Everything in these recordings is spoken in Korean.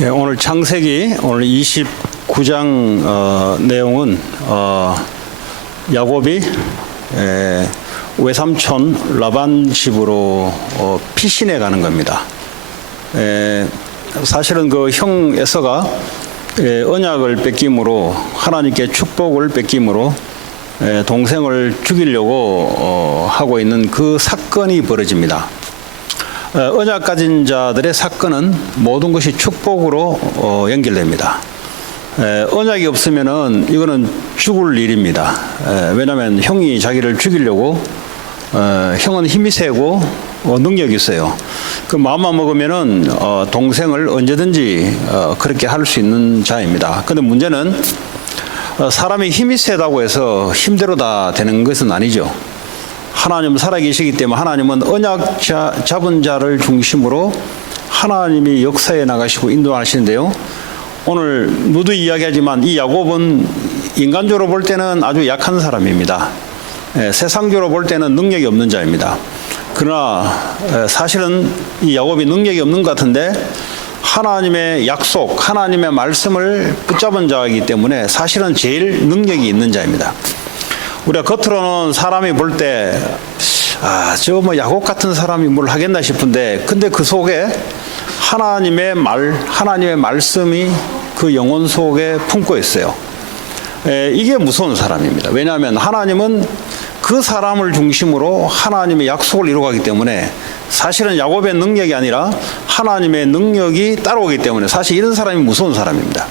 예, 오늘 창세기 오늘 29장 내용은 야곱이 외삼촌 라반 집으로 피신해 가는 겁니다. 사실은 그 형 에서가 언약을 뺏김으로 하나님께 축복을 뺏김으로 동생을 죽이려고 하고 있는 그 사건이 벌어집니다. 언약 가진 자들의 사건은 모든 것이 축복으로 연결됩니다. 언약이 없으면은 이거는 죽을 일입니다. 왜냐하면 형이 자기를 죽이려고 형은 힘이 세고 능력이 있어요. 그 마음만 먹으면은 동생을 언제든지 그렇게 할 수 있는 자입니다. 그런데 문제는 사람이 힘이 세다고 해서 힘대로 다 되는 것은 아니죠. 하나님은 살아계시기 때문에 하나님은 언약 잡은 자를 중심으로 하나님이 역사에 나가시고 인도하시는데요. 오늘 모두 이야기하지만 이 야곱은 인간적으로 볼 때는 아주 약한 사람입니다. 세상적으로 볼 때는 능력이 없는 자입니다. 그러나 사실은 이 야곱이 능력이 없는 것 같은데 하나님의 약속, 하나님의 말씀을 붙잡은 자이기 때문에 사실은 제일 능력이 있는 자입니다. 우리가 겉으로는 사람이 볼 때 저 뭐 야곱 같은 사람이 뭘 하겠나 싶은데 근데 그 속에 하나님의 말씀이 그 영혼 속에 품고 있어요. 이게 무서운 사람입니다. 왜냐하면 하나님은 그 사람을 중심으로 하나님의 약속을 이루어가기 때문에 사실은 야곱의 능력이 아니라 하나님의 능력이 따라오기 때문에 사실 이런 사람이 무서운 사람입니다.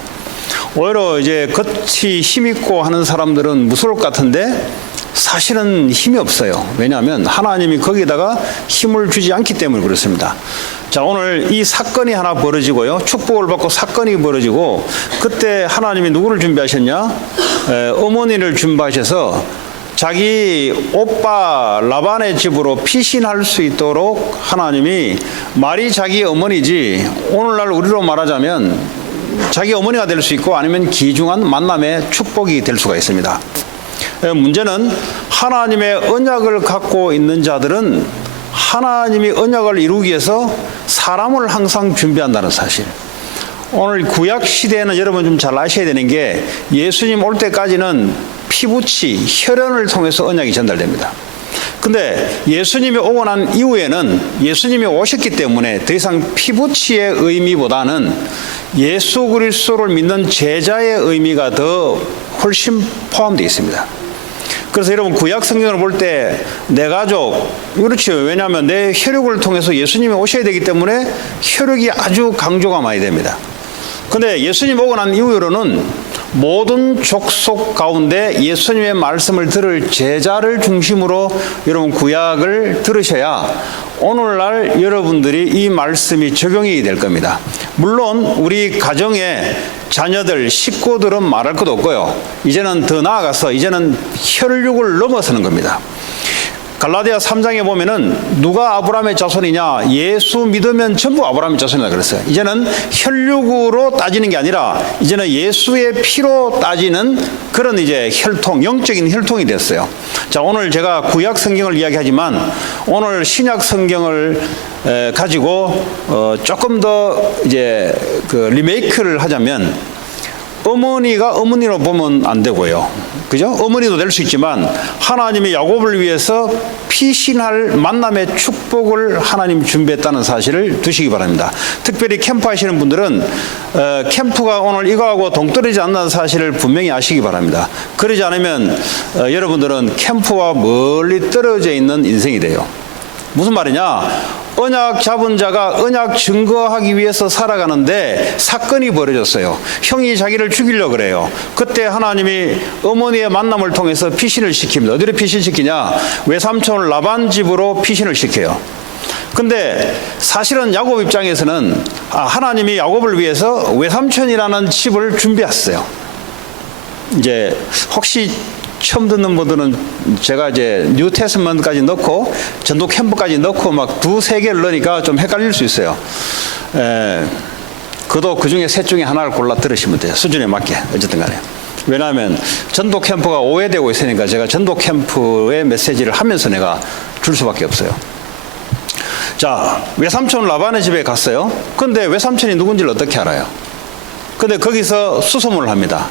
오히려 이제 겉이 힘있고 하는 사람들은 무서울 것 같은데 사실은 힘이 없어요. 왜냐하면 하나님이 거기다가 힘을 주지 않기 때문에 그렇습니다. 자, 오늘 이 사건이 하나 벌어지고요. 축복을 받고 사건이 벌어지고 그때 하나님이 누구를 준비하셨냐? 어머니를 준비하셔서 자기 오빠 라반의 집으로 피신할 수 있도록 하나님이 말이 자기 어머니지 오늘날 우리로 말하자면 자기 어머니가 될 수 있고 아니면 귀중한 만남의 축복이 될 수가 있습니다. 문제는 하나님의 언약을 갖고 있는 자들은 하나님이 언약을 이루기 위해서 사람을 항상 준비한다는 사실. 오늘 구약 시대에는 여러분 좀 잘 아셔야 되는 게 예수님 올 때까지는 피부치, 혈연을 통해서 언약이 전달됩니다. 근데 예수님이 오고 난 이후에는 예수님이 오셨기 때문에 더 이상 피부치의 의미보다는 예수 그리스도를 믿는 제자의 의미가 더 훨씬 포함되어 있습니다. 그래서 여러분 구약 성경을 볼 때 내 가족, 그렇죠. 왜냐하면 내 혈육을 통해서 예수님이 오셔야 되기 때문에 혈육이 아주 강조가 많이 됩니다. 근데 예수님 오고 난 이후로는 모든 족속 가운데 예수님의 말씀을 들을 제자를 중심으로 여러분 구약을 들으셔야 오늘날 여러분들이 이 말씀이 적용이 될 겁니다. 물론 우리 가정의 자녀들, 식구들은 말할 것도 없고요. 이제는 더 나아가서 이제는 혈육을 넘어서는 겁니다. 갈라디아 3장에 보면은 누가 아브라함의 자손이냐? 예수 믿으면 전부 아브라함의 자손이다 그랬어요. 이제는 혈육으로 따지는 게 아니라 이제는 예수의 피로 따지는 그런 이제 혈통, 영적인 혈통이 됐어요. 자, 오늘 제가 구약 성경을 이야기하지만 오늘 신약 성경을 가지고 조금 더 이제 그 리메이크를 하자면 어머니가 어머니로 보면 안 되고요. 그죠? 어머니도 될 수 있지만 하나님이 야곱을 위해서 피신할 만남의 축복을 하나님 준비했다는 사실을 두시기 바랍니다. 특별히 캠프 하시는 분들은 캠프가 오늘 이거하고 동떨어지지 않는 사실을 분명히 아시기 바랍니다. 그러지 않으면 여러분들은 캠프와 멀리 떨어져 있는 인생이 돼요. 무슨 말이냐? 언약 잡은 자가 언약 증거하기 위해서 살아가는데 사건이 벌어졌어요. 형이 자기를 죽이려고 그래요. 그때 하나님이 어머니의 만남을 통해서 피신을 시킵니다. 어디로 피신시키냐? 외삼촌 라반 집으로 피신을 시켜요. 근데 사실은 야곱 입장에서는 하나님이 야곱을 위해서 외삼촌이라는 집을 준비했어요. 이제 혹시 처음 듣는 분들은 제가 이제 뉴 테스트먼트까지 넣고 전도 캠프까지 넣고 막 두세 개를 넣으니까 좀 헷갈릴 수 있어요. 그도 그 중에 셋 중에 하나를 골라 들으시면 돼요. 수준에 맞게 어쨌든 간에. 왜냐하면 전도 캠프가 오해되고 있으니까 제가 전도 캠프의 메시지를 하면서 내가 줄 수밖에 없어요. 자, 외삼촌 라반의 집에 갔어요. 근데 외삼촌이 누군지를 어떻게 알아요? 근데 거기서 수소문을 합니다.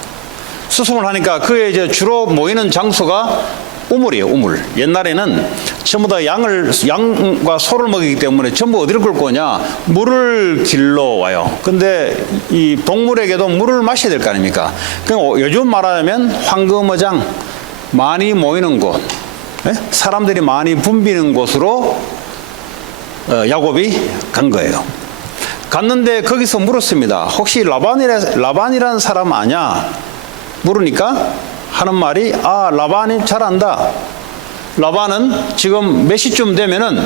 수소문을 하니까 그에 이제 주로 모이는 장소가 우물이에요, 우물. 옛날에는 전부 다 양과 소를 먹이기 때문에 전부 어디를 끌고 오냐? 물을 길러 와요. 근데 이 동물에게도 물을 마셔야 될 거 아닙니까? 그러니까 요즘 말하자면 황금어장, 많이 모이는 곳, 사람들이 많이 붐비는 곳으로 야곱이 간 거예요. 갔는데 거기서 물었습니다. 혹시 라반이라는 사람 아냐? 물으니까 하는 말이, 아, 라반이 잘 안다. 라반은 지금 몇 시쯤 되면은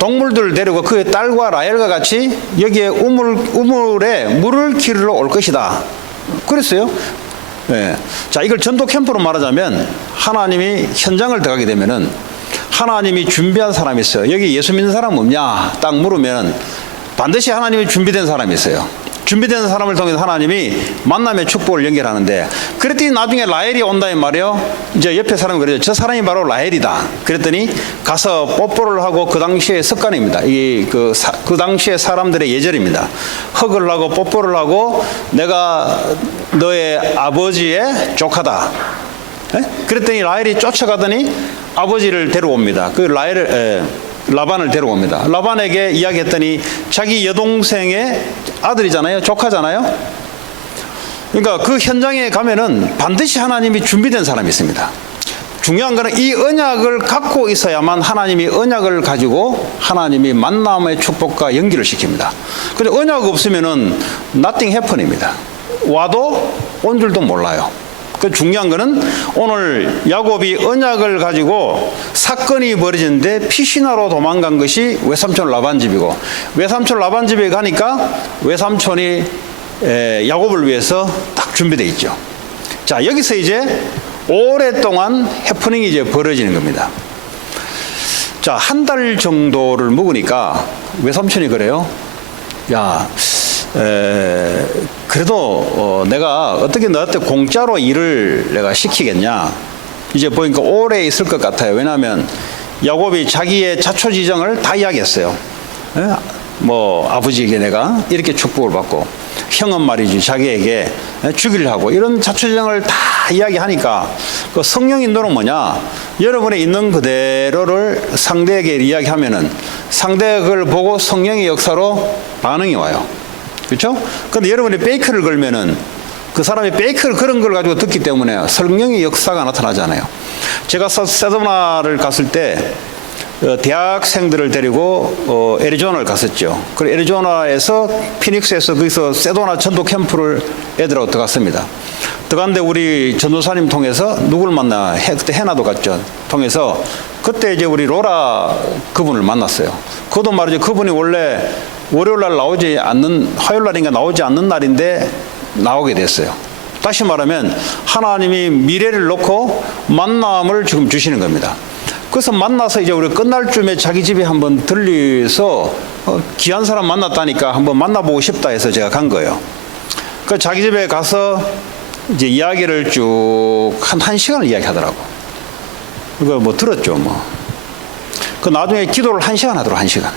동물들 데리고 그의 딸과 라헬과 같이 여기에 우물에 물을 기르러 올 것이다. 그랬어요. 예. 자, 이걸 전도 캠프로 말하자면 하나님이 현장을 들어가게 되면은 하나님이 준비한 사람이 있어요. 여기 예수 믿는 사람 없냐? 딱 물으면 반드시 하나님이 준비된 사람이 있어요. 준비된 사람을 통해서 하나님이 만남의 축복을 연결하는데, 그랬더니 나중에 라헬이 온다는 말이요. 이제 옆에 사람이 그러죠. 저 사람이 바로 라헬이다. 그랬더니 가서 뽀뽀를 하고, 그 당시의 습관입니다. 그 당시의 사람들의 예절입니다. 허그를 하고 뽀뽀를 하고, 내가 너의 아버지의 조카다. 그랬더니 라헬이 쫓아가더니 아버지를 데려옵니다. 라반을 데려옵니다. 라반에게 이야기했더니 자기 여동생의 아들이잖아요. 조카잖아요. 그러니까 그 현장에 가면은 반드시 하나님이 준비된 사람이 있습니다. 중요한 거는 이 언약을 갖고 있어야만 하나님이 언약을 가지고 하나님이 만남의 축복과 연기를 시킵니다. 근데 언약 없으면은 nothing happen입니다. 와도 온 줄도 몰라요. 그 중요한 거는 오늘 야곱이 언약을 가지고 사건이 벌어지는데 피시나로 도망간 것이 외삼촌 라반 집이고, 외삼촌 라반 집에 가니까 외삼촌이 야곱을 위해서 딱 준비되어 있죠. 자, 여기서 이제 오랫동안 해프닝이 이제 벌어지는 겁니다. 자, 한 달 정도를 묵으니까 외삼촌이 그래요. 야, 그래도 내가 어떻게 너한테 공짜로 일을 내가 시키겠냐? 이제 보니까 오래 있을 것 같아요. 왜냐하면 야곱이 자기의 자초지정을 다 이야기했어요. 뭐 아버지에게 내가 이렇게 축복을 받고, 형은 말이지 자기에게 주기를 하고, 이런 자초지정을 다 이야기하니까 그 성령 인도는 뭐냐? 여러분의 있는 그대로를 상대에게 이야기하면은 상대가 그걸 보고 성령의 역사로 반응이 와요. 그렇죠? 근데 여러분이 페이크를 걸면은 그 사람이 페이크를 그런 걸 가지고 듣기 때문에 성령의 역사가 나타나잖아요. 제가 세도나를 갔을 때 대학생들을 데리고 애리조나를 갔었죠. 그리고 애리조나에서 피닉스에서 거기서 세도나 전도 캠프를 애들하고 들어갔습니다. 들어갔는데 우리 전도사님 통해서 누굴 만나? 그때 해나도 갔죠. 통해서 그때 이제 우리 로라 그분을 만났어요. 그것도 말이죠. 그분이 원래 월요일날 나오지 않는, 화요일날인가 나오지 않는 날인데 나오게 됐어요. 다시 말하면 하나님이 미래를 놓고 만남을 지금 주시는 겁니다. 그래서 만나서 이제 우리 끝날 쯤에 자기 집에 한번 들려서 귀한 사람 만났다니까 한번 만나보고 싶다 해서 제가 간 거예요. 그 자기 집에 가서 이제 이야기를 쭉 한 시간을 이야기하더라고. 그거 뭐 들었죠, 뭐. 그 나중에 기도를 1시간 하더라고, 1시간.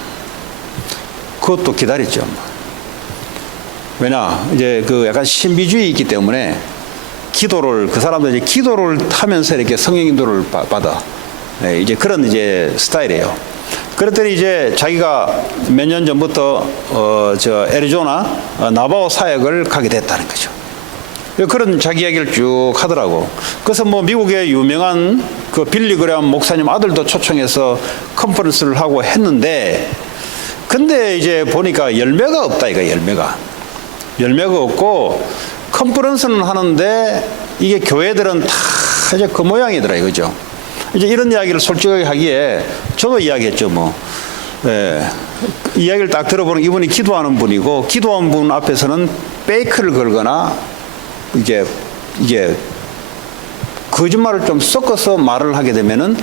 그것도 기다렸죠. 왜냐, 이제 그 약간 신비주의 있기 때문에 기도를, 그 사람들이 기도를 하면서 이렇게 성령 인도를 받아. 네, 이제 그런 이제 스타일이에요. 그랬더니 이제 자기가 몇 년 전부터 저 애리조나 나바오 사역을 가게 됐다는 거죠. 그런 자기 이야기를 쭉 하더라고. 그래서 뭐 미국의 유명한 그 빌리 그레엄 목사님 아들도 초청해서 컨퍼런스를 하고 했는데, 근데 이제 보니까 열매가 없다, 이거 열매가 없고, 컨퍼런스는 하는데 이게 교회들은 다 이제 그 모양이더라 이거죠. 이제 이런 이야기를 솔직하게 하기에 저도 이야기했죠, 뭐. 예, 이야기를 딱 들어보는 이분이 기도하는 분이고, 기도하는 분 앞에서는 페이크를 걸거나 이게 거짓말을 좀 섞어서 말을 하게 되면은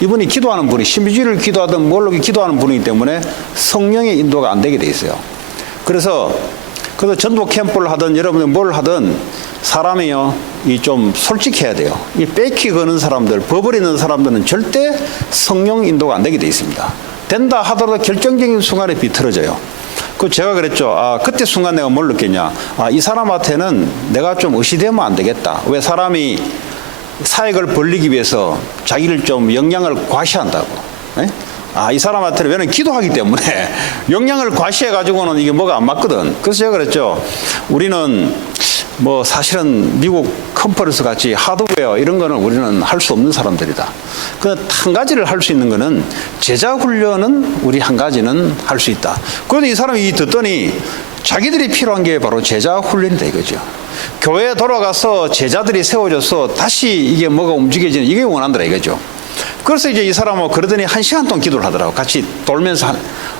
이분이 기도하는 분이 신비주의를 기도하든 뭘로 기도하는 분이기 때문에 성령의 인도가 안 되게 돼 있어요. 그래서 전도 캠프를 하든 여러분들 뭘 하든 사람이요, 이 좀 솔직해야 돼요. 이 페이크 거는 사람들, 버버리는 사람들은 절대 성령 인도가 안 되게 돼 있습니다. 된다 하더라도 결정적인 순간에 비틀어져요. 그 제가 그랬죠. 아, 그때 순간 내가 뭘 느꼈냐. 아, 이 사람한테는 내가 좀 의시되면 안 되겠다. 왜 사람이 사역을 벌리기 위해서 자기를 좀 영향을 과시한다고. 에? 아, 이 사람한테는 왜냐면 기도하기 때문에 영향을 과시해가지고는 이게 뭐가 안 맞거든. 그래서 제가 그랬죠. 우리는 뭐 사실은 미국 컨퍼런스 같이 하드웨어 이런 거는 우리는 할 수 없는 사람들이다. 그 한 가지를 할 수 있는 거는 제자 훈련은 우리 한 가지는 할 수 있다. 그런데 이 사람이 듣더니 자기들이 필요한 게 바로 제자 훈련이다 이거죠. 교회에 돌아가서 제자들이 세워져서 다시 이게 뭐가 움직여지는 이게 원한더라 이거죠. 그래서 이제 이 사람은 그러더니 1시간 동안 기도를 하더라고. 같이 돌면서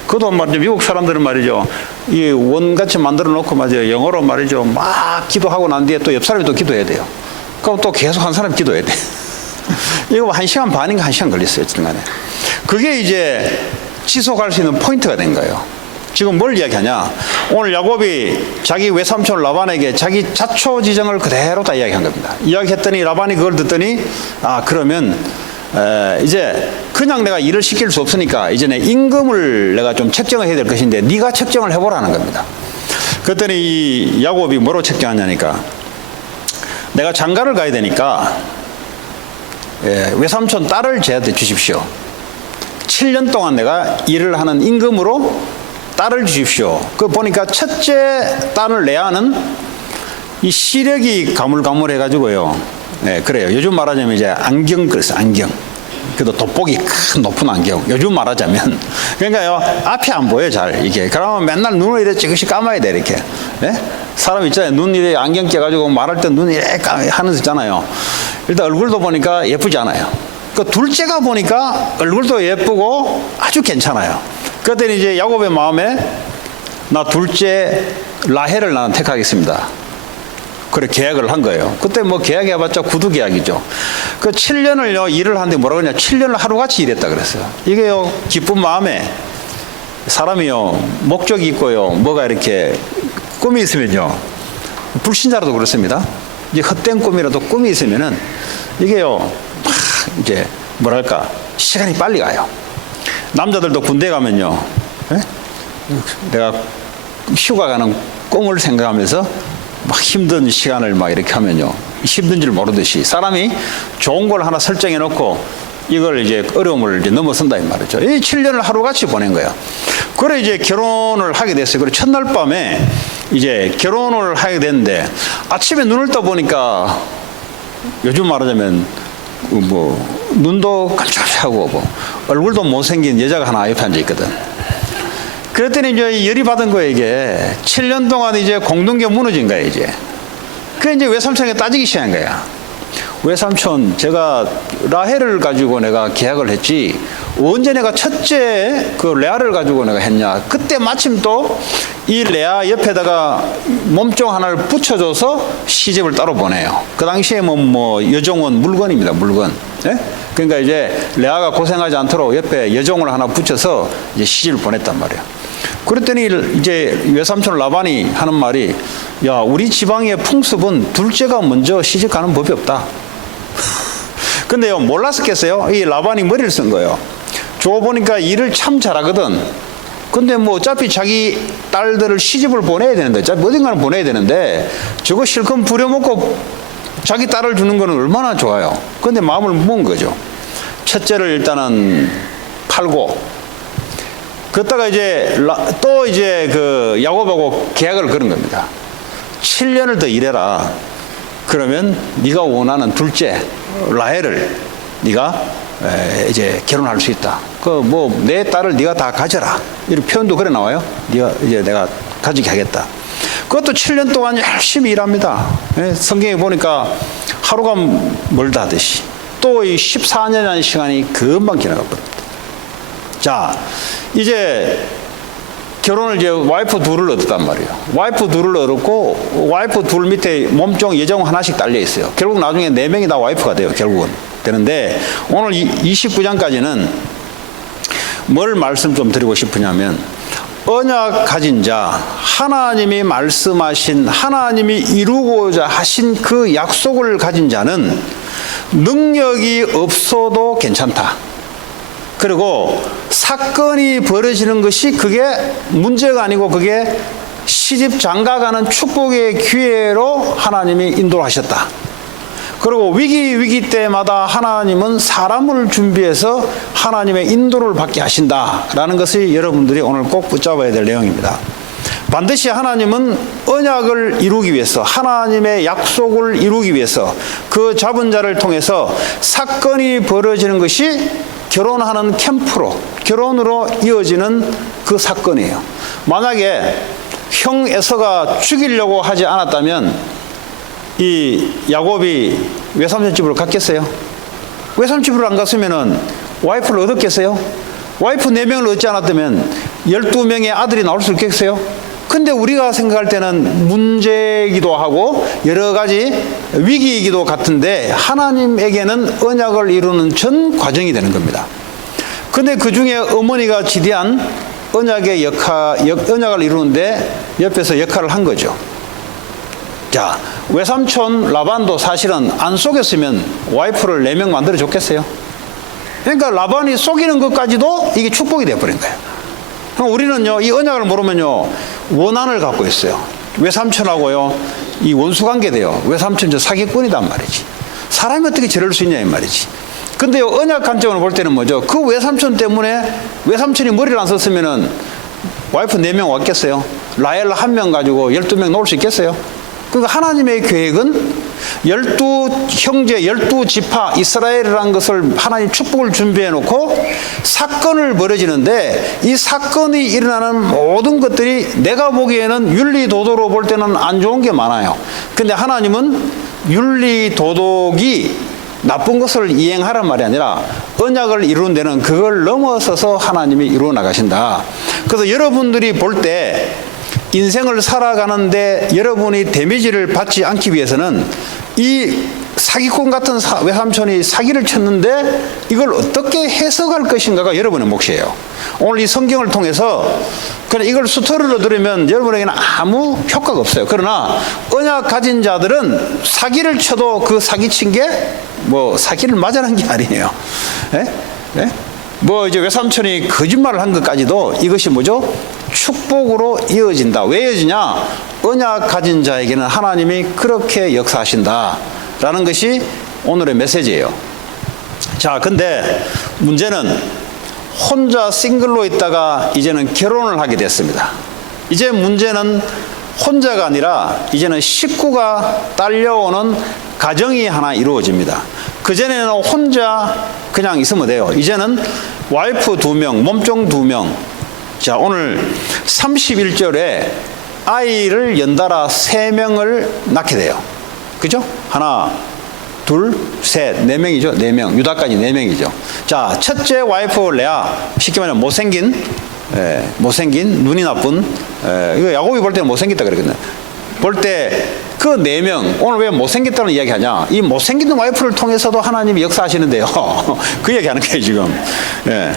그것도 말이죠. 미국 사람들은 말이죠. 이 원같이 만들어 놓고 말이죠. 영어로 말이죠. 막 기도하고 난 뒤에 또 옆 사람이 또 기도해야 돼요. 그럼 또 계속 한 사람이 기도해야 돼. 이거 1시간 반인가 1시간 걸렸어요. 중간에. 그게 이제 지속할 수 있는 포인트가 된 거예요. 지금 뭘 이야기하냐. 오늘 야곱이 자기 외삼촌 라반에게 자기 자초지정을 그대로 다 이야기한 겁니다. 이야기했더니 라반이 그걸 듣더니 아 그러면 이제 그냥 내가 일을 시킬 수 없으니까 이제 내 임금을 내가 좀 책정을 해야 될 것인데 네가 책정을 해보라는 겁니다. 그랬더니 이 야곱이 뭐로 책정하냐니까 내가 장가를 가야 되니까 외삼촌 딸을 제한테 주십시오. 7년 동안 내가 일을 하는 임금으로 딸을 주십시오. 그 보니까 첫째 딸을 레아는 이 시력이 가물가물해가지고요. 네, 그래요. 요즘 말하자면 이제 안경 그랬어요. 안경. 그래도 돋보기 큰 높은 안경. 요즘 말하자면 그러니까요 앞이 안 보여 잘 이게. 그러면 맨날 눈을 이렇게 찌그시 감아야 돼 이렇게. 네? 사람 있잖아요. 눈 이렇게 안경 껴가지고 말할 때 눈 이렇게 하는 거 있잖아요. 일단 얼굴도 보니까 예쁘지 않아요. 그 둘째가 보니까 얼굴도 예쁘고 아주 괜찮아요. 그랬더니 이제 야곱의 마음에 나 둘째 라헬을 나는 택하겠습니다. 그래 계약을 한 거예요. 그때 뭐 계약해봤자 구두 계약이죠. 그 7년을요 일을 하는데 뭐라고 그러냐 7년을 하루같이 일했다 그랬어요. 이게요 기쁜 마음에 사람이요 목적이 있고요 뭐가 이렇게 꿈이 있으면요 불신자라도 그렇습니다. 이제 헛된 꿈이라도 꿈이 있으면은 이게요 막 이제 뭐랄까 시간이 빨리 가요. 남자들도 군대 가면요 내가 휴가 가는 꿈을 생각하면서 막 힘든 시간을 막 이렇게 하면요 힘든 줄 모르듯이 사람이 좋은 걸 하나 설정해 놓고 이걸 이제 어려움을 이제 넘어선다 이 말이죠. 이 7년을 하루같이 보낸 거예요. 그래 이제 결혼을 하게 됐어요. 그리고 첫날 밤에 이제 결혼을 하게 됐는데 아침에 눈을 떠 보니까 요즘 말하자면 뭐 눈도 깜짝하고 뭐 얼굴도 못생긴 여자가 하나 옆에 앉아 있거든. 그랬더니 이제 열이 받은 거예요, 이게. 7년 동안 이제 공동체 무너진 거예요, 이제. 그래 이제 외삼촌에게 따지기 시작한 거야. 외삼촌, 제가 라헬을 가지고 내가 계약을 했지, 언제 내가 첫째 그 레아를 가지고 내가 했냐. 그때 마침 또 이 레아 옆에다가 몸종 하나를 붙여줘서 시집을 따로 보내요. 그 당시에 뭐 여종은 물건입니다, 물건. 예? 그러니까 이제 레아가 고생하지 않도록 옆에 여종을 하나 붙여서 이제 시집을 보냈단 말이에요. 그랬더니 이제 외삼촌 라반이 하는 말이 야 우리 지방의 풍습은 둘째가 먼저 시집 가는 법이 없다. 근데요 몰랐었겠어요? 이 라반이 머리를 쓴 거예요. 줘 보니까 일을 참 잘하거든. 근데 뭐 어차피 자기 딸들을 시집을 보내야 되는데 어차피 어딘가는 보내야 되는데 저거 실컷 부려먹고 자기 딸을 주는 거는 얼마나 좋아요. 근데 마음을 먹은 거죠. 첫째를 일단은 팔고 그러다가 이제 또 이제 그 야곱하고 계약을 걸은 겁니다. 7년을 더 일해라. 그러면 네가 원하는 둘째 라헬을 네가 이제 결혼할 수 있다. 그 뭐 내 딸을 네가 다 가져라. 이런 표현도 그래 나와요. 네가 이제 내가 가지게 하겠다. 그것도 7년 동안 열심히 일합니다. 성경에 보니까 하루가 멀다 하듯이 또 이 14년이라는 시간이 금방 지나가 버립니다. 자, 이제 결혼을 이제 와이프 둘을 얻었단 말이에요. 와이프 둘을 얻었고 와이프 둘 밑에 몸종 여종 하나씩 달려 있어요. 결국 나중에 4명이 다 와이프가 돼요. 결국은 되는데 오늘 29장까지는 뭘 말씀 좀 드리고 싶으냐면 언약 가진 자, 하나님이 말씀하신 하나님이 이루고자 하신 그 약속을 가진 자는 능력이 없어도 괜찮다. 그리고 사건이 벌어지는 것이 그게 문제가 아니고 그게 시집 장가가는 축복의 기회로 하나님이 인도를 하셨다. 그리고 위기 때마다 하나님은 사람을 준비해서 하나님의 인도를 받게 하신다라는 것이 여러분들이 오늘 꼭 붙잡아야 될 내용입니다. 반드시 하나님은 언약을 이루기 위해서, 하나님의 약속을 이루기 위해서 그 잡은 자를 통해서 사건이 벌어지는 것이 결혼하는 캠프로, 결혼으로 이어지는 그 사건이에요. 만약에 형 에서가 죽이려고 하지 않았다면 이 야곱이 외삼촌 집으로 갔겠어요? 외삼촌 집으로 안 갔으면 와이프를 얻었겠어요? 와이프 4명을 얻지 않았다면 12명의 아들이 나올 수 있겠어요? 근데 우리가 생각할 때는 문제이기도 하고 여러 가지 위기이기도 같은데 하나님에게는 언약을 이루는 전 과정이 되는 겁니다. 근데 그 중에 어머니가 지대한 언약을 이루는데 옆에서 역할을 한 거죠. 자, 외삼촌 라반도 사실은 안 속였으면 와이프를 4명 만들어 줬겠어요? 그러니까 라반이 속이는 것까지도 이게 축복이 되어버린 거예요. 우리는요, 이 언약을 모르면요, 원한을 갖고 있어요. 외삼촌하고요, 이 원수 관계 돼요. 외삼촌 저 사기꾼이단 말이지. 사람이 어떻게 저럴 수 있냐 이 말이지. 근데 언약 관점으로 볼 때는 뭐죠? 그 외삼촌 때문에 외삼촌이 머리를 안 썼으면은 와이프 4명 왔겠어요? 라헬 1명 가지고 12명 놓을 수 있겠어요? 그러니까 하나님의 계획은 12형제, 12지파 이스라엘이라는 것을 하나님 축복을 준비해 놓고 사건을 벌어지는데 이 사건이 일어나는 모든 것들이 내가 보기에는 윤리도덕으로 볼 때는 안 좋은 게 많아요. 근데 하나님은 윤리도덕이 나쁜 것을 이행하란 말이 아니라 언약을 이루는 데는 그걸 넘어서서 하나님이 이루어 나가신다. 그래서 여러분들이 볼 때 인생을 살아가는데 여러분이 데미지를 받지 않기 위해서는 이 사기꾼 같은 외삼촌이 사기를 쳤는데 이걸 어떻게 해석할 것인가가 여러분의 몫이에요. 오늘 이 성경을 통해서 그냥 이걸 스토리로 들으면 여러분에게는 아무 효과가 없어요. 그러나 언약 가진 자들은 사기를 쳐도 그 사기친 게 뭐 사기를 맞아낸 게 아니에요. 예? 예? 뭐 이제 외삼촌이 거짓말을 한 것까지도 이것이 뭐죠? 축복으로 이어진다. 왜 이어지냐? 언약 가진 자에게는 하나님이 그렇게 역사하신다 라는 것이 오늘의 메시지예요. 자, 근데 문제는 혼자 싱글로 있다가 이제는 결혼을 하게 됐습니다. 이제 문제는 혼자가 아니라 이제는 식구가 딸려오는 가정이 하나 이루어집니다. 그전에는 혼자 그냥 있으면 돼요. 이제는 와이프 2명, 몸종 2명. 자, 오늘 31절에 아이를 연달아 3명을 낳게 돼요. 그죠? 하나, 둘, 셋, 4명이죠. 4명. 유다까지 4명이죠. 자, 첫째 와이프 레아, 쉽게 말하면 못생긴, 눈이 나쁜, 이거 야곱이 볼 때는 못생겼다 그러거든요. 볼 때 그 4명, 오늘 왜 못생겼다는 이야기 하냐? 이 못생긴 와이프를 통해서도 하나님이 역사하시는데요. 그 얘기 하는 거예요, 지금. 예.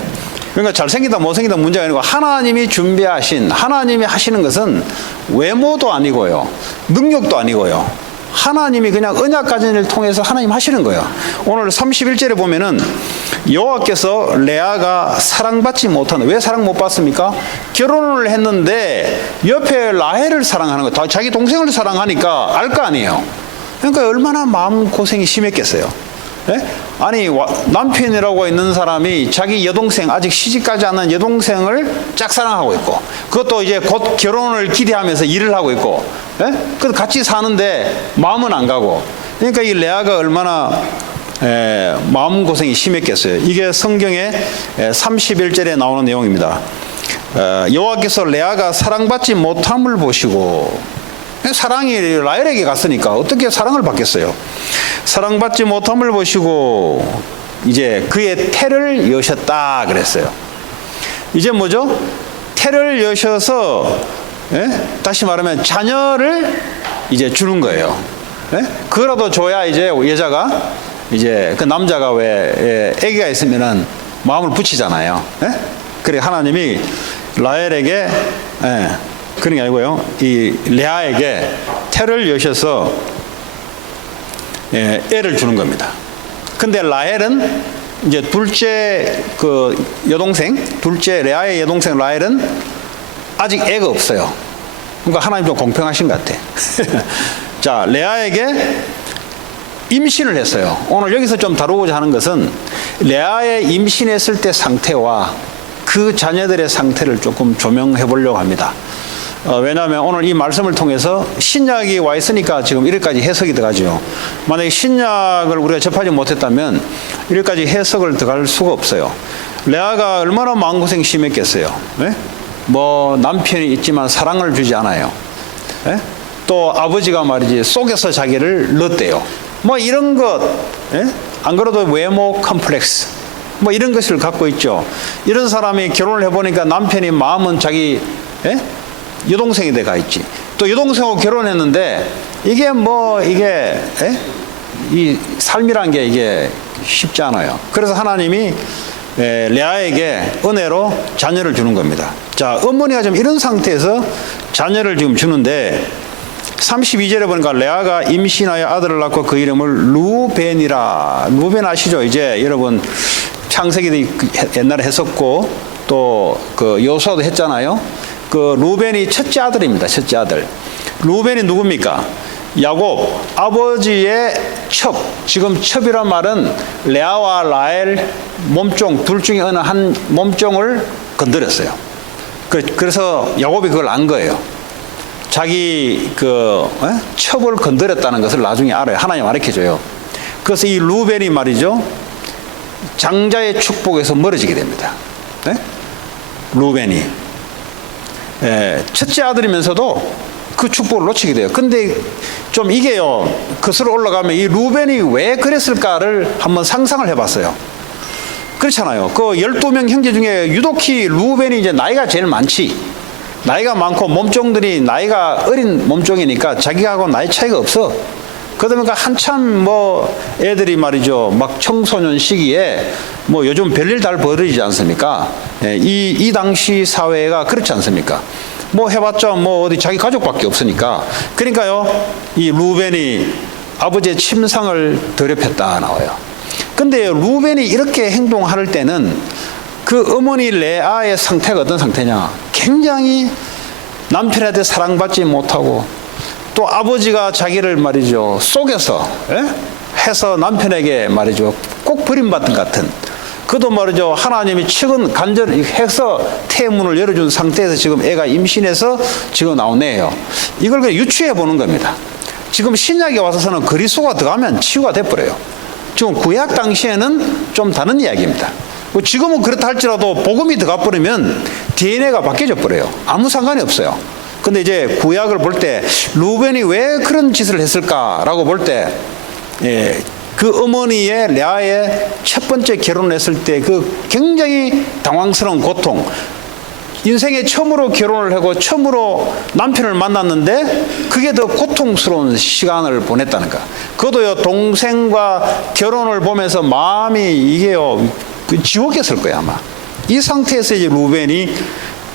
그러니까 잘생기다 못생기다 문제가 아니고 하나님이 준비하신, 하나님이 하시는 것은 외모도 아니고요, 능력도 아니고요, 하나님이 그냥 언약 가진 일을 통해서 하나님 하시는 거예요. 오늘 31절에 보면은 여호와께서 레아가 사랑받지 못하는, 왜 사랑 못 받습니까? 결혼을 했는데 옆에 라헬을 사랑하는 거예요. 자기 동생을 사랑하니까 알 거 아니에요. 그러니까 얼마나 마음고생이 심했겠어요. 예? 아니, 남편이라고 있는 사람이 자기 여동생, 아직 시집가지 않은 여동생을 짝사랑하고 있고, 그것도 이제 곧 결혼을 기대하면서 일을 하고 있고, 예? 그래서 같이 사는데 마음은 안 가고. 그러니까 이 레아가 얼마나 마음고생이 심했겠어요. 이게 성경의 31절에 나오는 내용입니다. 여호와께서 레아가 사랑받지 못함을 보시고, 사랑이 라헬에게 갔으니까 어떻게 사랑을 받겠어요? 사랑받지 못함을 보시고 이제 그의 태를 여셨다 그랬어요. 이제 뭐죠? 태를 여셔서, 다시 말하면 자녀를 이제 주는 거예요. 그거라도 줘야 이제 여자가, 이제 그 남자가 왜 아기가 있으면은 마음을 붙이잖아요. 그래 하나님이 라헬에게, 그런 게 아니고요, 이 레아에게 태를 여셔서 애를 주는 겁니다. 근데 라헬은 이제 둘째 그 여동생, 둘째 레아의 여동생 라헬은 아직 애가 없어요. 그러니까 하나님 좀 공평하신 것 같아. 자, 레아에게 임신을 했어요. 오늘 여기서 좀 다루고자 하는 것은 레아의 임신했을 때 상태와 그 자녀들의 상태를 조금 조명해 보려고 합니다. 왜냐하면 오늘 이 말씀을 통해서 신약이 와 있으니까 지금 이렇게까지 해석이 들어가죠. 만약에 신약을 우리가 접하지 못했다면 이렇게까지 해석을 들어갈 수가 없어요. 레아가 얼마나 마음고생 심했겠어요. 네? 뭐 남편이 있지만 사랑을 주지 않아요. 네? 또 아버지가 말이지 속에서 자기를 넣었대요. 뭐 이런 것, 네? 안 그래도 외모 컴플렉스 뭐 이런 것을 갖고 있죠. 이런 사람이 결혼을 해보니까 남편이 마음은 자기 여동생이 돼가 있지. 또 여동생하고 결혼했는데 이게 이 삶이란 게 이게 쉽지 않아요. 그래서 하나님이 레아에게 은혜로 자녀를 주는 겁니다. 자, 어머니가 지금 이런 상태에서 자녀를 지금 주는데 32절에 보니까 레아가 임신하여 아들을 낳고 그 이름을 루벤이라. 루벤 아시죠? 이제 여러분 창세기도 옛날에 했었고 또 그 여호수아도 했잖아요. 그 루벤이 첫째 아들입니다. 첫째 아들. 루벤이 누굽니까? 야곱 아버지의 첩. 지금 첩이란 말은 레아와 라헬 몸종 둘 중에 어느 한 몸종을 건드렸어요. 그래서 야곱이 그걸 안 거예요. 자기 첩을 건드렸다는 것을 나중에 알아요. 하나님 가르쳐줘요. 그래서 이 루벤이 말이죠, 장자의 축복에서 멀어지게 됩니다. 네? 루벤이 첫째 아들이면서도 그 축복을 놓치게 돼요. 근데 좀 이게요, 거슬러 올라가면 이 루벤이 왜 그랬을까를 한번 상상을 해봤어요. 그렇잖아요. 그 12명 형제 중에 유독히 루벤이 이제 나이가 제일 많지. 나이가 많고 몸종들이 나이가 어린 몸종이니까 자기하고 나이 차이가 없어. 그러다 보니까 한참 뭐 애들이 말이죠, 막 청소년 시기에 뭐 요즘 별일 잘 벌어지지 않습니까? 이 당시 사회가 그렇지 않습니까? 뭐 해봤자 뭐 어디 자기 가족밖에 없으니까. 그러니까요, 이 루벤이 아버지의 침상을 더럽혔다 나와요. 근데 루벤이 이렇게 행동할 때는 그 어머니 레아의 상태가 어떤 상태냐? 굉장히 남편한테 사랑받지 못하고 또 아버지가 자기를 말이죠 속여서 해서 남편에게 말이죠 꼭 버림받은 같은, 그도 말이죠 하나님이 측은 간절히 해서 태문을 열어준 상태에서 지금 애가 임신해서 지금 나오네요. 이걸 그냥 유추해 보는 겁니다. 지금 신약에 와서는 그리스도가 들어가면 치유가 돼버려요. 지금 구약 당시에는 좀 다른 이야기입니다. 지금은 그렇다 할지라도 복음이 들어가 버리면 DNA가 바뀌어져 버려요. 아무 상관이 없어요. 근데 이제 구약을 볼 때 루벤이 왜 그런 짓을 했을까라고 볼 때, 그 어머니의 레아의 첫 번째 결혼을 했을 때 그 굉장히 당황스러운 고통, 인생에 처음으로 결혼을 하고 처음으로 남편을 만났는데 그게 더 고통스러운 시간을 보냈다는 거. 그것도요, 동생과 결혼을 보면서 마음이 이게요 지옥이었을 거예요 아마. 이 상태에서 이제 루벤이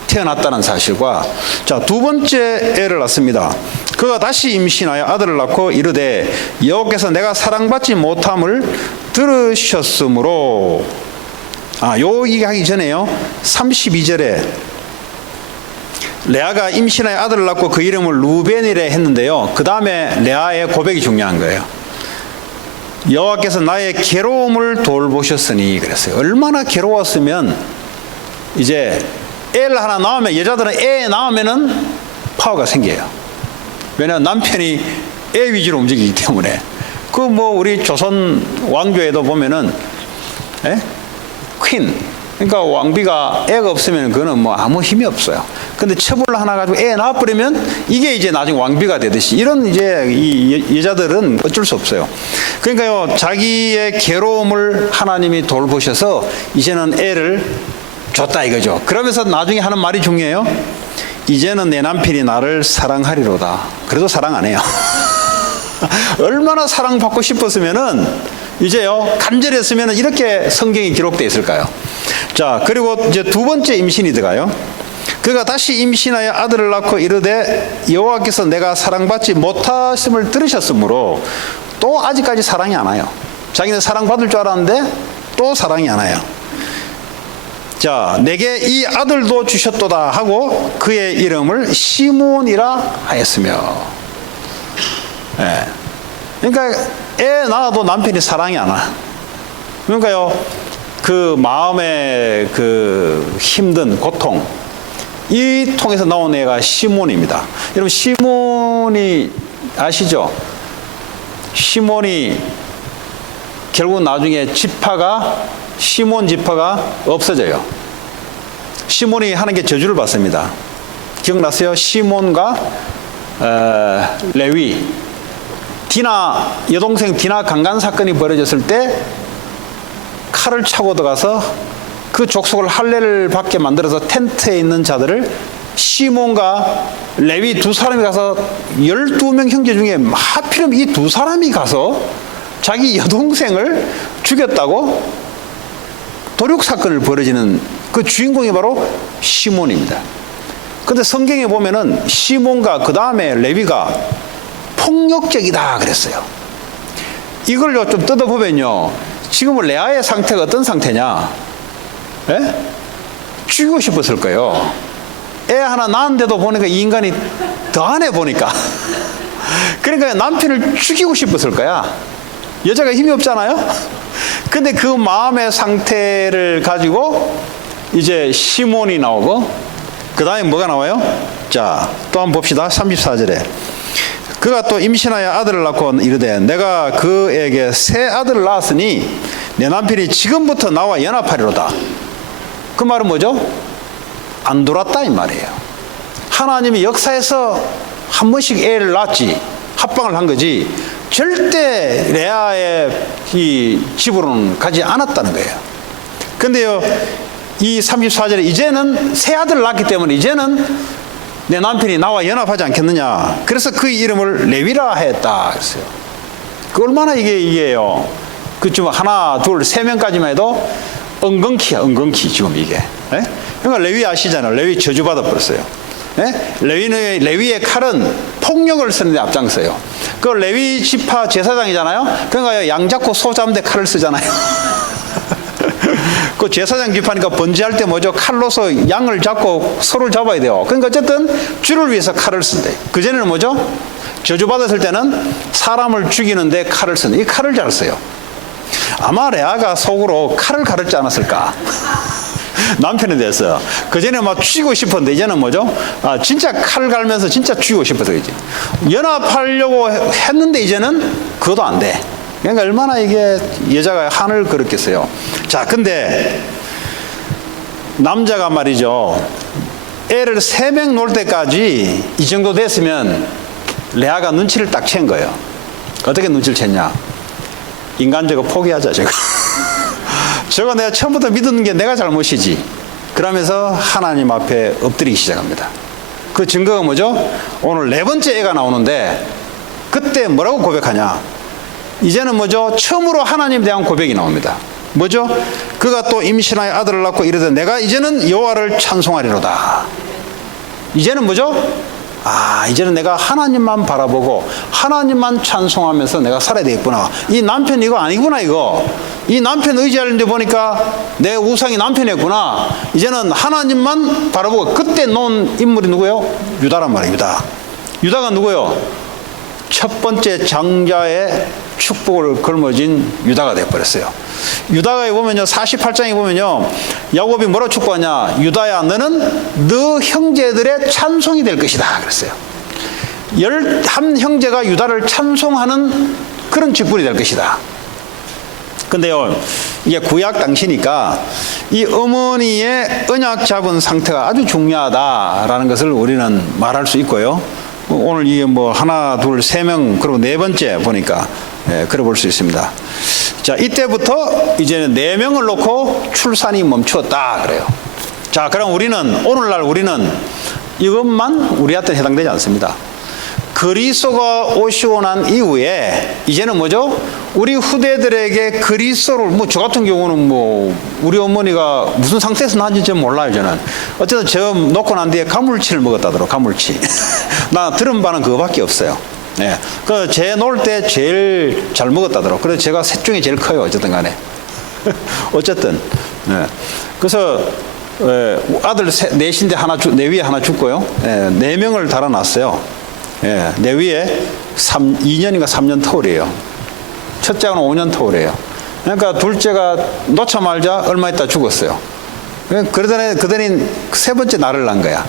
태어났다는 사실과, 자, 두 번째 애를 낳습니다. 그가 다시 임신하여 아들을 낳고 이르되 여호와께서 내가 사랑받지 못함을 들으셨으므로, 요 얘기하기 전에요 32절에 레아가 임신하여 아들을 낳고 그 이름을 루벤이라 했는데요, 그 다음에 레아의 고백이 중요한 거예요. 여호와께서 나의 괴로움을 돌보셨으니 그랬어요. 얼마나 괴로웠으면, 이제 애를 하나 낳으면, 여자들은 애 낳으면은 파워가 생겨요. 왜냐하면 남편이 애 위주로 움직이기 때문에. 그 뭐 우리 조선 왕조에도 보면은 퀸, 그러니까 왕비가 애가 없으면 그거는 뭐 아무 힘이 없어요. 근데 첩을 하나 가지고 애 낳아버리면 이게 이제 나중에 왕비가 되듯이, 이런 이제 이 여자들은 어쩔 수 없어요. 그러니까요, 자기의 괴로움을 하나님이 돌보셔서 이제는 애를 줬다 이거죠. 그러면서 나중에 하는 말이 중요해요. 이제는 내 남편이 나를 사랑하리로다. 그래도 사랑 안 해요. 얼마나 사랑받고 싶었으면은, 이제요 간절했으면은 이렇게 성경이 기록되어 있을까요? 자, 그리고 이제 두 번째 임신이 들어가요. 그가 다시 임신하여 아들을 낳고 이르되 여호와께서 내가 사랑받지 못하심을 들으셨으므로, 또 아직까지 사랑이 안 와요. 자기는 사랑받을 줄 알았는데 또 사랑이 하나요. 자, 내게 이 아들도 주셨도다 하고 그의 이름을 시몬이라 하였으며. 예. 그러니까 애 낳아도 남편이 사랑이 안 와. 그러니까요, 그 마음의 그 힘든 고통, 이 통해서 나온 애가 시몬입니다. 여러분, 시몬이 아시죠? 시몬이 결국 나중에 지파가, 시몬 지파가 없어져요. 시몬이 하는 게 저주를 받습니다. 기억나세요? 시몬과 레위, 디나, 여동생 디나 강간 사건이 벌어졌을 때 칼을 차고 들어가서 그 족속을 할례를 받게 만들어서 텐트에 있는 자들을 시몬과 레위 두 사람이 가서 12명 형제 중에 하필이면 이 두 사람이 가서 자기 여동생을 죽였다고 도륙 사건을 벌어지는 그 주인공이 바로 시몬입니다. 그런데 성경에 보면은 시몬과 그 다음에 레위가 폭력적이다 그랬어요. 이걸 좀 뜯어보면요, 지금은 레아의 상태가 어떤 상태냐? 예? 죽이고 싶었을 거예요. 애 하나 낳았는데도 보니까 이 인간이 더하네 보니까. 그러니까 남편을 죽이고 싶었을 거야. 여자가 힘이 없잖아요. 근데 그 마음의 상태를 가지고 이제 시몬이 나오고, 그 다음에 뭐가 나와요? 자, 또 한번 봅시다. 34절에 그가 또 임신하여 아들을 낳고 이르되 내가 그에게 새 아들을 낳았으니 내 남편이 지금부터 나와 연합하리로다. 그 말은 뭐죠? 안 돌았다 이 말이에요. 하나님이 역사에서 한 번씩 애를 낳았지, 합방을 한 거지, 절대 레아의 이 집으로는 가지 않았다는 거예요. 근데요, 이 34절에 이제는 새 아들을 낳았기 때문에 이제는 내 남편이 나와 연합하지 않겠느냐. 그래서 그 이름을 레위라 했다 그랬어요. 그 얼마나 이게요. 그 지금 하나, 둘, 세 명까지만 해도 은근키야, 은근키 지금 이게. 예? 그러니까 레위 아시잖아요. 레위 저주받아 버렸어요. 예? 레위의 칼은 폭력을 쓰는 데 앞장서요. 그 레위 지파 제사장이잖아요. 그러니까 양 잡고 소 잡는데 칼을 쓰잖아요. 그 제사장 지파니까 번제할 때 뭐죠? 칼로서 양을 잡고 소를 잡아야 돼요. 그러니까 어쨌든 주를 위해서 칼을 쓴대. 그전에는 뭐죠? 저주받았을 때는 사람을 죽이는데 칼을 쓰는, 이 칼을 잘 써요. 아마 레아가 속으로 칼을 가르지 않았을까? 남편에 대해서. 그전에 막 죽이고 싶었는데 이제는 뭐죠? 아, 진짜 칼 갈면서 진짜 죽이고 싶어서 그지. 연합하려고 했는데 이제는 그것도 안 돼. 그러니까 얼마나 이게 여자가 한을 그렸겠어요. 자, 근데 남자가 말이죠, 애를 3명 놓을 때까지 이 정도 됐으면 레아가 눈치를 딱 챈 거예요. 어떻게 눈치를 챘냐? 인간적으로 포기하자 저거. 저거 내가 처음부터 믿었는 게 내가 잘못이지. 그러면서 하나님 앞에 엎드리기 시작합니다. 그 증거가 뭐죠? 오늘 4번째 애가 나오는데 그때 뭐라고 고백하냐? 이제는 뭐죠? 처음으로 하나님에 대한 고백이 나옵니다. 뭐죠? 그가 또 임신하여 아들을 낳고 이르되 내가 이제는 여호와를 찬송하리로다. 이제는 뭐죠? 아, 이제는 내가 하나님만 바라보고 하나님만 찬송하면서 내가 살아야 되겠구나. 이 남편 이거 아니구나 이거. 이 남편 의지하는데 보니까 내 우상이 남편이었구나. 이제는 하나님만 바라보고. 그때 놓은 인물이 누구예요? 유다란 말이에요. 유다가 누구예요? 첫 번째 장자의 축복을 걸머진 유다가 되어버렸어요. 유다가에 보면요, 48장에 보면요, 야곱이 뭐라고 축복하냐? 유다야, 너는 너 형제들의 찬송이 될 것이다 그랬어요. 11형제가 유다를 찬송하는 그런 직분이 될 것이다. 근데요, 이게 구약 당시니까 이 어머니의 언약 잡은 상태가 아주 중요하다라는 것을 우리는 말할 수 있고요. 오늘 이게 뭐 하나, 둘, 3명, 그리고 4번째 보니까 그래 볼 수 있습니다. 자, 이때부터 이제는 4명을 놓고 출산이 멈추었다 그래요. 자, 그럼 오늘날 우리는 이것만 우리한테 해당되지 않습니다. 그리스도가 오시고 난 이후에 이제는 뭐죠? 우리 후대들에게 그리스도를, 뭐 저 같은 경우는 뭐 우리 어머니가 무슨 상태에서 낳은지 몰라요 저는. 어쨌든 저 놓고 난 뒤에 가물치를 먹었다더라고. 가물치. 나 들은 바는 그거밖에 없어요. 네. 그 제 놓을 때 제일 잘 먹었다더라고. 그래서 제가 셋 중에 제일 커요 어쨌든 간에. 어쨌든 그래서 아들 넷인데 내 위에 하나 죽고요. 네 명을 달아놨어요. 내 위에 2년인가 3년 터울이에요. 첫째는 5년 터울이에요. 그러니까 둘째가 놓자말자 얼마 있다 죽었어요. 그러더니 세 번째 나를 낳은 거야.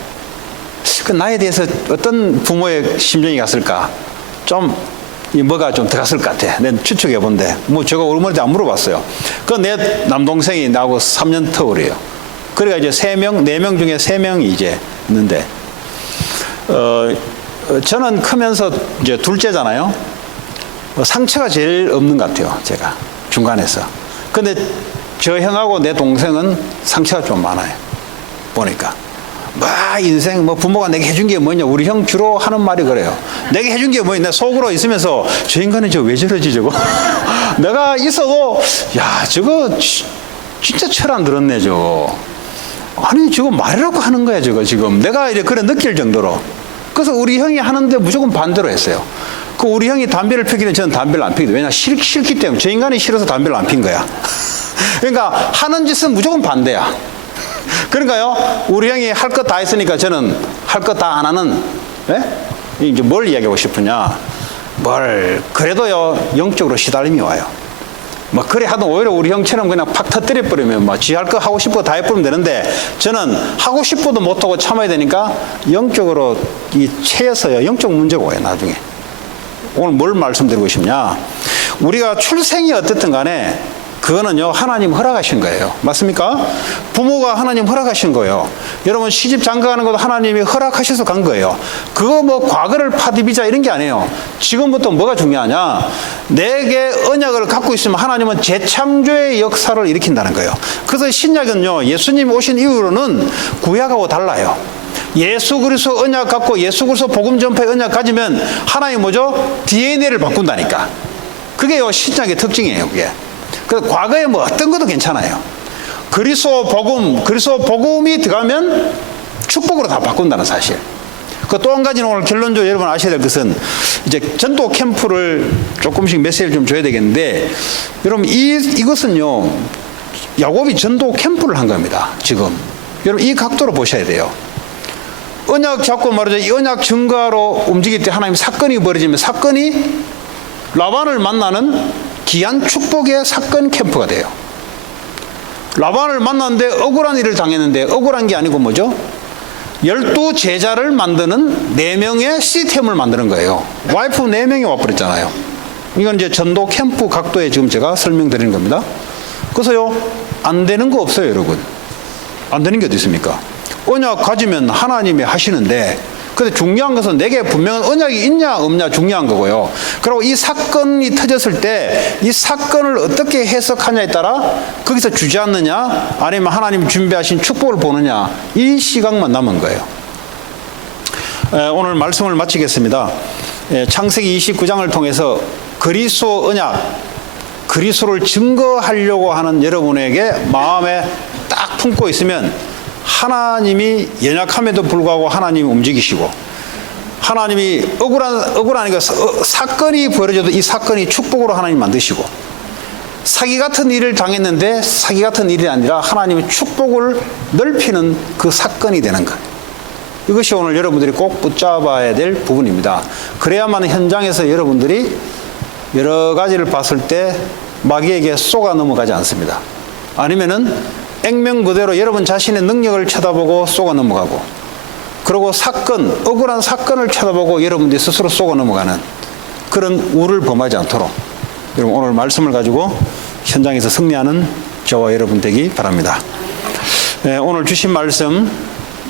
그 나에 대해서 어떤 부모의 심정이 갔을까? 좀 뭐가 좀 들어갔을 것 같아. 내가 추측해 본데 뭐 제가 어머니한테 안 물어봤어요. 그 내 남동생이 나하고 3년 터울이에요. 그러니까 이제 4명 중에 3명이 이제 있는데 저는 크면서 이제 둘째잖아요. 상처가 제일 없는 것 같아요. 제가 중간에서. 근데 저 형하고 내 동생은 상처가 좀 많아요. 보니까. 인생 부모가 내게 해준 게 뭐냐. 우리 형 주로 하는 말이 그래요. 내게 해준 게 뭐냐. 속으로 있으면서 저 인간은 왜 저러지 저거. 내가 있어도 야 저거 진짜 철 안 들었네 저거. 아니 저거 말이라고 하는 거야 저거 지금. 내가 이제 그래 느낄 정도로. 그래서 우리 형이 하는데 무조건 반대로 했어요. 그 우리 형이 담배를 피기는 저는 담배를 안 피거든요. 왜냐 싫기 때문에. 저 인간이 싫어서 담배를 안 핀 거야. 그러니까 하는 짓은 무조건 반대야. 그러니까요, 우리 형이 할 것 다 했으니까 저는 할 것 다 안 하는, 이제 뭘 이야기하고 싶으냐. 그래도요, 영적으로 시달림이 와요. 그래 하든 오히려 우리 형처럼 그냥 팍 터뜨려 버리면 지 할 거 하고 싶어 다 해버리면 되는데 저는 하고 싶어도 못하고 참아야 되니까 영적으로 채여서요, 영적 문제가 와요, 나중에. 오늘 뭘 말씀드리고 싶냐. 우리가 출생이 어쨌든 간에 그거는요, 하나님 허락하신 거예요. 맞습니까? 부모가 하나님 허락하신 거예요. 여러분 시집 장가가는 것도 하나님이 허락하셔서 간 거예요. 그거 과거를 파디비자 이런 게 아니에요. 지금부터 뭐가 중요하냐. 내게 언약을 갖고 있으면 하나님은 재창조의 역사를 일으킨다는 거예요. 그래서 신약은요, 예수님 오신 이후로는 구약하고 달라요. 예수 그리스도 언약 갖고 예수 그리스도 복음 전파의 언약 가지면 하나님 뭐죠? DNA를 바꾼다니까. 그게요, 신약의 특징이에요, 그게. 그래서 과거에 어떤 것도 괜찮아요. 그리스도 복음이 들어가면 축복으로 다 바꾼다는 사실. 또 한 가지는 오늘 결론적으로 여러분 아셔야 될 것은 이제 전도 캠프를 조금씩 메시지를 좀 줘야 되겠는데, 여러분 이것은요, 야곱이 전도 캠프를 한 겁니다. 지금 여러분 이 각도로 보셔야 돼요. 언약 잡고 말이죠. 이 언약 증거로 움직일 때 하나님 사건이 벌어지면 사건이 라반을 만나는 귀한 축복의 사건 캠프가 돼요. 라반을 만났는데 억울한 일을 당했는데 억울한 게 아니고 뭐죠? 12제자를 만드는 4명의 시스템을 만드는 거예요. 와이프 4명이 와버렸잖아요. 이건 이제 전도 캠프 각도에 지금 제가 설명드리는 겁니다. 그래서요, 안 되는 거 없어요, 여러분. 안 되는 게 어디 있습니까? 언약 가지면 하나님이 하시는데, 근데 중요한 것은 내게 분명한 언약이 있냐 없냐 중요한 거고요. 그리고 이 사건이 터졌을 때 이 사건을 어떻게 해석하냐에 따라 거기서 주저앉느냐 아니면 하나님 준비하신 축복을 보느냐, 이 시각만 남은 거예요. 오늘 말씀을 마치겠습니다. 창세기 29장을 통해서 그리스도 언약, 그리스도를 증거하려고 하는 여러분에게 마음에 딱 품고 있으면 하나님이 연약함에도 불구하고 하나님이 움직이시고, 하나님이 억울하니까 사건이 벌어져도 이 사건이 축복으로 하나님 만드시고, 사기 같은 일을 당했는데 사기 같은 일이 아니라 하나님의 축복을 넓히는 그 사건이 되는 것. 이것이 오늘 여러분들이 꼭 붙잡아야 될 부분입니다. 그래야만 현장에서 여러분들이 여러 가지를 봤을 때 마귀에게 쏘가 넘어가지 않습니다. 아니면은 액면 그대로 여러분 자신의 능력을 쳐다보고 쏘가 넘어가고, 그리고 억울한 사건을 쳐다보고 여러분들이 스스로 쏘가 넘어가는 그런 우를 범하지 않도록 여러분 오늘 말씀을 가지고 현장에서 승리하는 저와 여러분 되기 바랍니다. 오늘 주신 말씀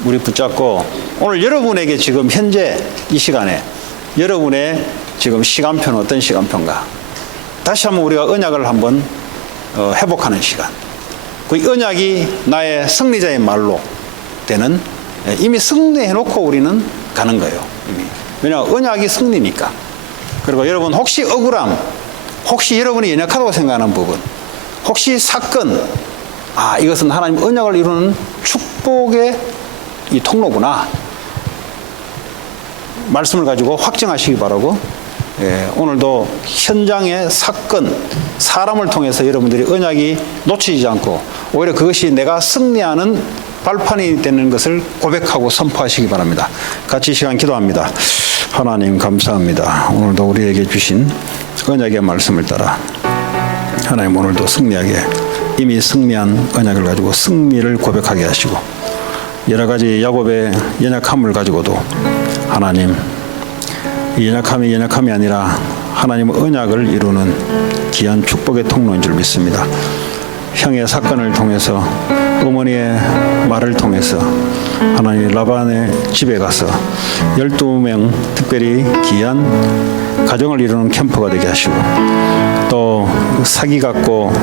우리 붙잡고, 오늘 여러분에게 지금 현재 이 시간에 여러분의 지금 시간표는 어떤 시간표인가, 다시 한번 우리가 언약을 한번 회복하는 시간. 그 언약이 나의 승리자의 말로 되는, 이미 승리해놓고 우리는 가는 거예요. 이미. 왜냐하면 언약이 승리니까. 그리고 여러분 혹시 억울함, 혹시 여러분이 연약하다고 생각하는 부분, 혹시 사건, 이것은 하나님 언약을 이루는 축복의 이 통로구나, 말씀을 가지고 확증하시기 바라고, 오늘도 현장의 사건, 사람을 통해서 여러분들이 언약이 놓치지 않고 오히려 그것이 내가 승리하는 발판이 되는 것을 고백하고 선포하시기 바랍니다. 같이 이 시간 기도합니다. 하나님 감사합니다. 오늘도 우리에게 주신 언약의 말씀을 따라 하나님 오늘도 승리하게 이미 승리한 언약을 가지고 승리를 고백하게 하시고 여러 가지 야곱의 연약함을 가지고도 하나님 이 연약함이 연약함이 아니라 하나님의 언약을 이루는 귀한 축복의 통로인 줄 믿습니다. 형의 사건을 통해서 어머니의 말을 통해서 하나님 라반의 집에 가서 12명 특별히 귀한 가정을 이루는 캠프가 되게 하시고 또 사기 같고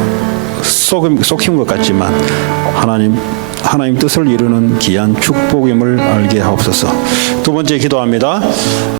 속힌 것 같지만 하나님 뜻을 이루는 귀한 축복임을 알게 하옵소서. 두 번째 기도합니다.